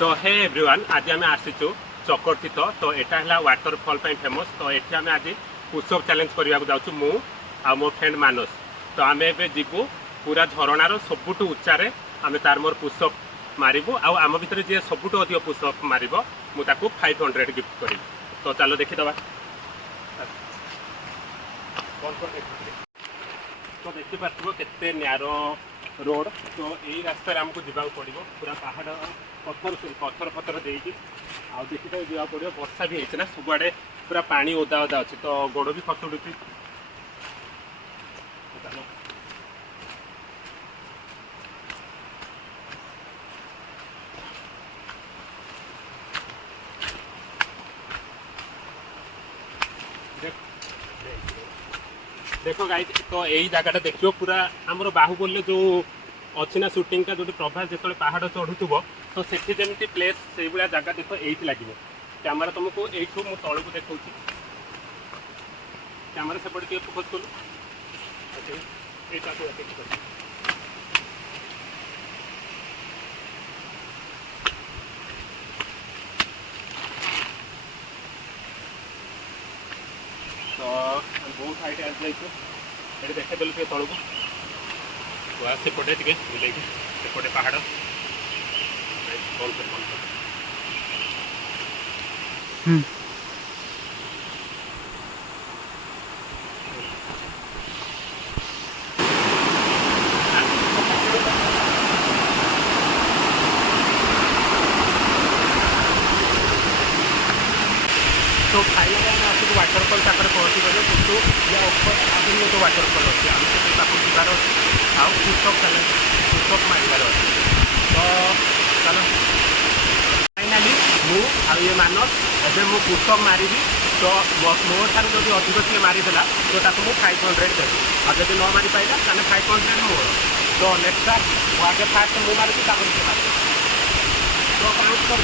तो hey everyone आज आम आसीचु चकर्तीत तो यहाँ है वाटरफल फेमस तो ये आम आज पुशअप चैलेंज करने जाऊँ मु आ मो फ्रेंड मानस तो आम ए जीवु पूरा झरणार सबुठ उच्चारे आम तार मोर पुशअप मारू आम भितर जी सबुठ अधिक पुशअप मार मुझे 500 गिफ्ट करी तो चलो देखीदे तो देखिपो के न्यारो रोड तो यही रास्तार आमको जावाक पड़ो पूरा पहाड़ पत्थर पत्थर देकी आ देखी जावाक पड़ो वर्षा भी होना सबुआड़े पूरा पानी ओदा ओदा अच्छी तो गोड़ भी खसुड़ी देखो गाइस तो यही जगह देखियो पूरा आमर बाहुबली जो अच्छी ना शूटिंग जो प्रभास जो पहाड़ चढ़ुव तो सेठी जमी प्लेस से भाया जगह देख ये लगे कैमेरा तुमको यू मु तल को देखा कैमेरा सेपटे फोकस कलु तो बहुत हाइट आज जाइए देखा देलु टे तलू सेपटे टे बुले सेपटे पहाड़ बंद कर तो फाइनल आम आसिक वाटरफल पाखे पहुँची गले कितु या आगे जो वाटरफल अच्छे आम से जबार आउ पुशअप चैलेंज पुशअप मार तो चलो फाइनाली मुझे मानस एवं मु पुशअप मारि तो मो ठार जब अधिक सी मारिदेला तो मुझे 500 देवी और जब न मारि पाइला 500 मोर तो नेक्स्ट टाइम आगे फास्ट मुझे मारे मार तो काउंट कर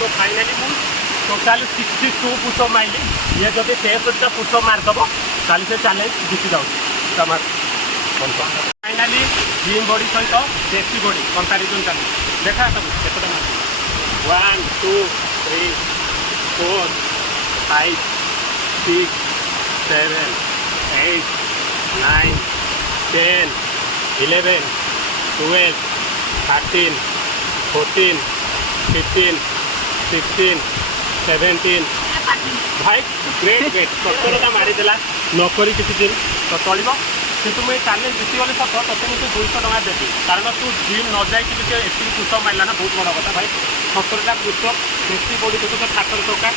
तो फाइनाली मुझे टोटाल 62 पुशअप मारे ये जब 63 पुशअप मारदेव ताल से चैलेंज जीति जाऊँ फाइनाली जिम बॉडी सहित देसी बॉडी कंपारिजन चल देखा सब केते 1 2 3 4 5 6 7 8 9 10 11 12 13 14 15 16 17 भाई ग्रेट ग्रेट 70टा मारिदेला नकरी किसी दिन तो चलो कितु मुझे चैलेंज जीतीगली सत तुझे मुझे 200 टका देवी कारण तू जिम न जाकि एति पुशअप मारला ना बहुत बड़ा कथा भाई 70टा पुशअप देसी बॉडी देखो तो 700 टका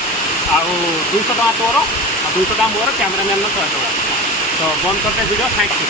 आउ 200 टका तोर आ 200 टका मोर कैमरामैन 100 टका तो बंद करते वीडियो थैंक यू।